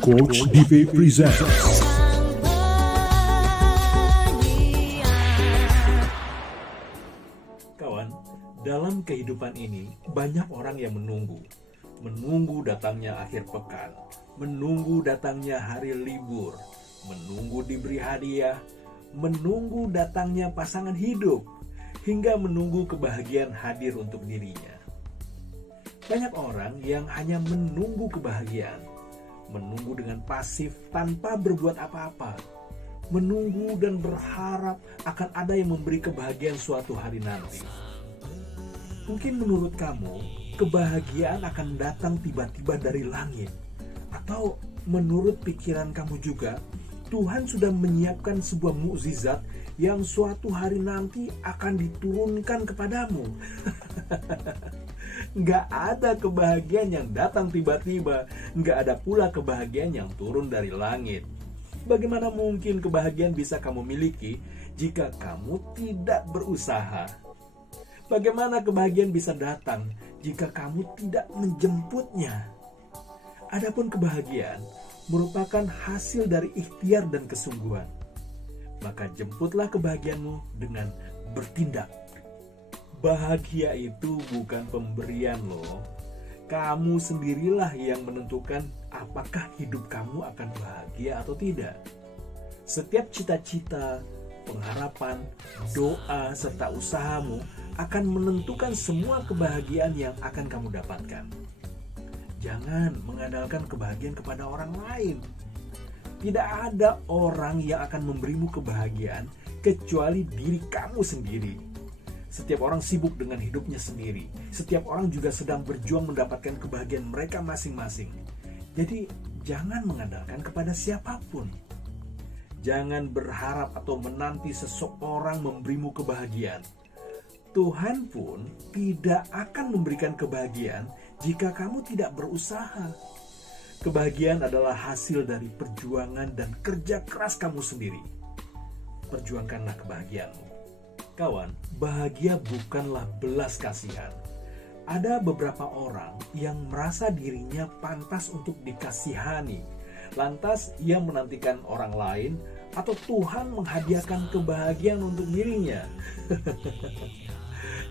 Coach DV presents. Kawan, dalam kehidupan ini banyak orang yang menunggu datangnya akhir pekan, menunggu datangnya hari libur, menunggu diberi hadiah, menunggu datangnya pasangan hidup, hingga menunggu kebahagiaan hadir untuk dirinya. Banyak orang yang hanya menunggu kebahagiaan, menunggu dengan pasif tanpa berbuat apa-apa, menunggu dan berharap akan ada yang memberi kebahagiaan suatu hari nanti. Mungkin menurut kamu, kebahagiaan akan datang tiba-tiba dari langit. Atau menurut pikiran kamu juga, Tuhan sudah menyiapkan sebuah mukjizat yang suatu hari nanti akan diturunkan kepadamu. Nggak ada kebahagiaan yang datang tiba-tiba, nggak ada pula kebahagiaan yang turun dari langit. Bagaimana mungkin kebahagiaan bisa kamu miliki jika kamu tidak berusaha? Bagaimana kebahagiaan bisa datang jika kamu tidak menjemputnya? Adapun kebahagiaan merupakan hasil dari ikhtiar dan kesungguhan. Maka jemputlah kebahagiaanmu dengan bertindak. Bahagia itu bukan pemberian loh. Kamu sendirilah yang menentukan apakah hidup kamu akan bahagia atau tidak. Setiap cita-cita, pengharapan, doa, serta usahamu akan menentukan semua kebahagiaan yang akan kamu dapatkan. Jangan mengandalkan kebahagiaan kepada orang lain. Tidak ada orang yang akan memberimu kebahagiaan kecuali diri kamu sendiri. Setiap orang sibuk dengan hidupnya sendiri. Setiap orang juga sedang berjuang mendapatkan kebahagiaan mereka masing-masing. Jadi, jangan mengandalkan kepada siapapun. Jangan berharap atau menanti seseorang memberimu kebahagiaan. Tuhan pun tidak akan memberikan kebahagiaan jika kamu tidak berusaha. Kebahagiaan adalah hasil dari perjuangan dan kerja keras kamu sendiri. Perjuangkanlah kebahagiaanmu. Kawan, bahagia bukanlah belas kasihan. Ada beberapa orang yang merasa dirinya pantas untuk dikasihani. Lantas ia menantikan orang lain atau Tuhan menghadiahkan kebahagiaan untuk dirinya.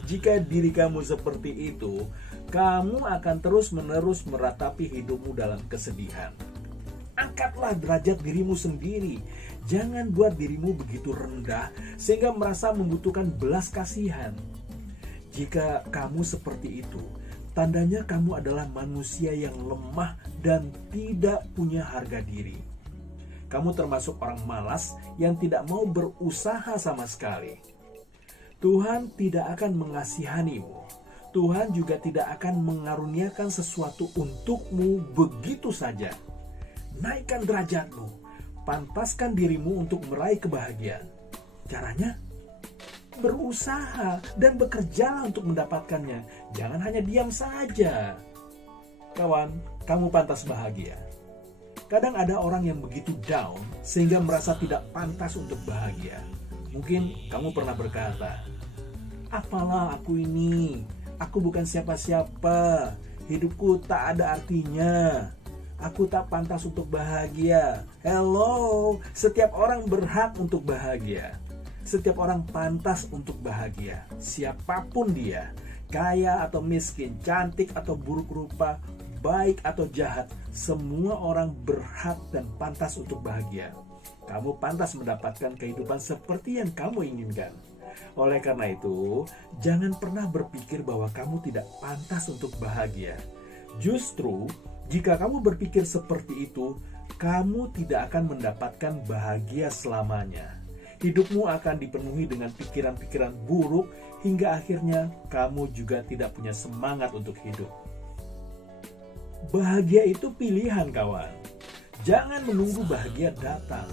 Jika diri kamu seperti itu, kamu akan terus-menerus meratapi hidupmu dalam kesedihan. Angkatlah derajat dirimu sendiri. Jangan buat dirimu begitu rendah sehingga merasa membutuhkan belas kasihan. Jika kamu seperti itu, tandanya kamu adalah manusia yang lemah dan tidak punya harga diri. Kamu termasuk orang malas yang tidak mau berusaha sama sekali. Tuhan tidak akan mengasihanimu. Tuhan juga tidak akan mengaruniakan sesuatu untukmu begitu saja. Naikkan derajatmu, pantaskan dirimu untuk meraih kebahagiaan. Caranya, berusaha dan bekerjalah untuk mendapatkannya. Jangan hanya diam saja. Kawan, kamu pantas bahagia. Kadang ada orang yang begitu down sehingga merasa tidak pantas untuk bahagia. Mungkin kamu pernah berkata, "Apalah aku ini? Aku bukan siapa-siapa. Hidupku tak ada artinya. Aku tak pantas untuk bahagia." Hello, setiap orang berhak untuk bahagia. Setiap orang pantas untuk bahagia. Siapapun dia, kaya atau miskin, cantik atau buruk rupa, baik atau jahat, semua orang berhak dan pantas untuk bahagia. Kamu pantas mendapatkan kehidupan seperti yang kamu inginkan. Oleh karena itu, jangan pernah berpikir bahwa kamu tidak pantas untuk bahagia. Justru, jika kamu berpikir seperti itu, kamu tidak akan mendapatkan bahagia selamanya. Hidupmu akan dipenuhi dengan pikiran-pikiran buruk hingga akhirnya kamu juga tidak punya semangat untuk hidup. Bahagia itu pilihan, kawan. Jangan menunggu bahagia datang.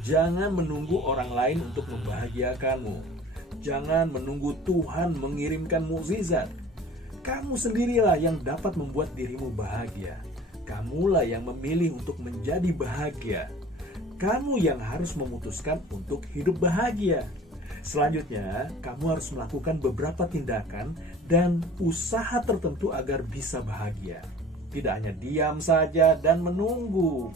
Jangan menunggu orang lain untuk membahagiakanmu. Jangan menunggu Tuhan mengirimkan mukjizat. Kamu sendirilah yang dapat membuat dirimu bahagia. Kamulah yang memilih untuk menjadi bahagia. Kamu yang harus memutuskan untuk hidup bahagia. Selanjutnya, kamu harus melakukan beberapa tindakan dan usaha tertentu agar bisa bahagia. tidak hanya diam saja dan menunggu.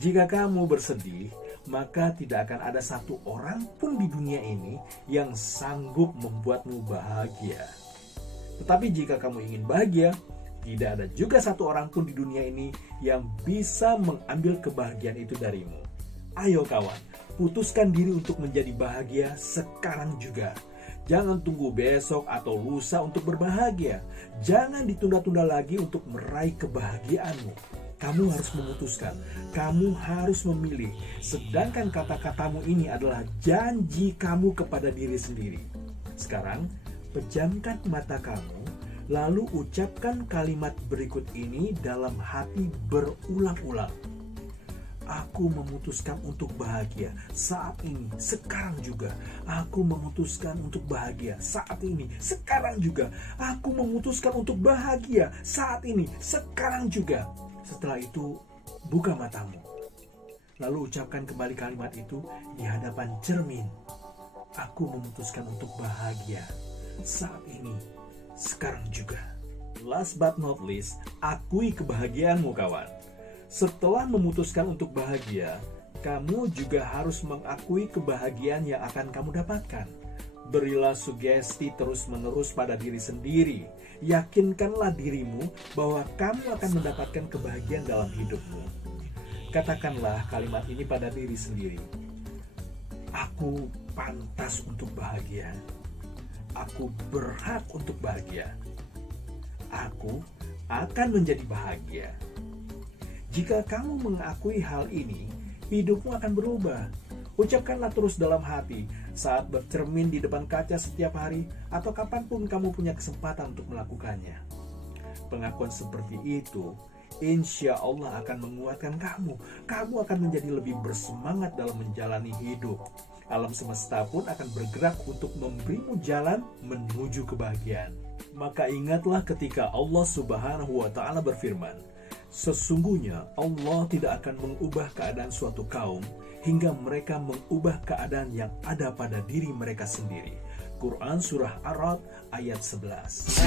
Jika kamu bersedih, maka tidak akan ada satu orang pun di dunia ini yang sanggup membuatmu bahagia. Tetapi jika kamu ingin bahagia, tidak ada juga satu orang pun di dunia ini yang bisa mengambil kebahagiaan itu darimu. Ayo kawan, putuskan diri untuk menjadi bahagia sekarang juga. Jangan tunggu besok atau lusa untuk berbahagia. Jangan ditunda-tunda lagi untuk meraih kebahagiaanmu. Kamu harus memutuskan, kamu harus memilih. Sedangkan kata-katamu ini adalah janji kamu kepada diri sendiri. Sekarang, pejamkan mata kamu, lalu ucapkan kalimat berikut ini dalam hati berulang-ulang. Aku memutuskan untuk bahagia saat ini, sekarang juga. Aku memutuskan untuk bahagia saat ini, sekarang juga. Aku memutuskan untuk bahagia saat ini, sekarang juga. Setelah itu, buka matamu. Lalu ucapkan kembali kalimat itu di hadapan cermin. Aku memutuskan untuk bahagia saat ini, sekarang juga. Last but not least, akui kebahagiaanmu kawan. Setelah memutuskan untuk bahagia, kamu juga harus mengakui kebahagiaan yang akan kamu dapatkan. Berilah sugesti terus-menerus pada diri sendiri. Yakinkanlah dirimu bahwa kamu akan mendapatkan kebahagiaan dalam hidupmu. Katakanlah kalimat ini pada diri sendiri. Aku pantas untuk bahagia. Aku berhak untuk bahagia. Aku akan menjadi bahagia. Jika kamu mengakui hal ini, hidupmu akan berubah. Ucapkanlah terus dalam hati saat bercermin di depan kaca setiap hari atau kapanpun kamu punya kesempatan untuk melakukannya. Pengakuan seperti itu, insya Allah akan menguatkan kamu. Kamu akan menjadi lebih bersemangat dalam menjalani hidup. Alam semesta pun akan bergerak untuk memberimu jalan menuju kebahagiaan. Maka ingatlah ketika Allah Subhanahu wa Ta'ala berfirman, sesungguhnya Allah tidak akan mengubah keadaan suatu kaum hingga mereka mengubah keadaan yang ada pada diri mereka sendiri. Quran Surah Ar-Ra'd ayat 11.